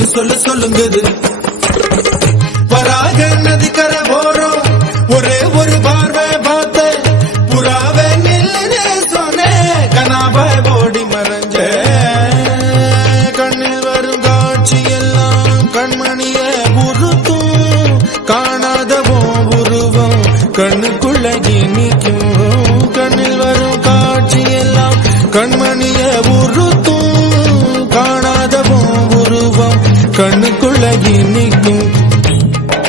சொல்லுங்குது வராக நதிக்கரை ஓரம் ஒரே ஒரு பார்வை பார்த்த புறாவே நில்லுன்னு சொன்னேன் கனாபாய் ஓடி மறைஞ்ச கண்ணில் வரும் காட்சி எல்லாம் கண்மணிய உருத்தும் காணாதவோ உருவம் கண்ணு